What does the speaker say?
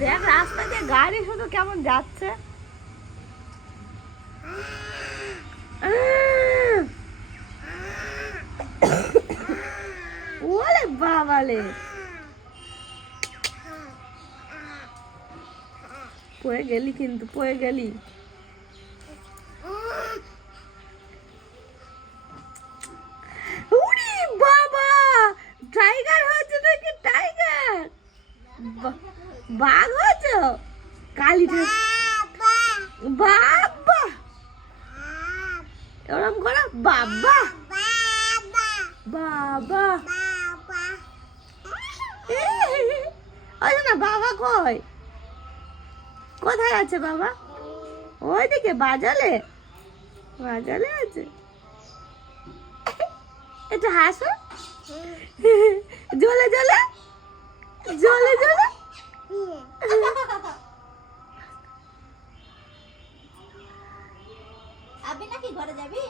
দেখ রাস্তা দিয়ে গাড়ি শুধু কেমন যাচ্ছে। ওরে বাবালে, পড়ে গেলি কিন্তু, পড়ে গেলি। উরি বাবা, টাইগার হয়েছে নাকি? টাইগার বাঘ হয়েছে? কালি বাবা, ওরম করো বাবা বাবা। ওই না বাবা কই, কোথায় আছে বাবা? ওইদিকে বাজালে, বাজালে আছে। একটু হাসো, জলে জলে জলে জলে। আবি নাকি ঘরে যাবি?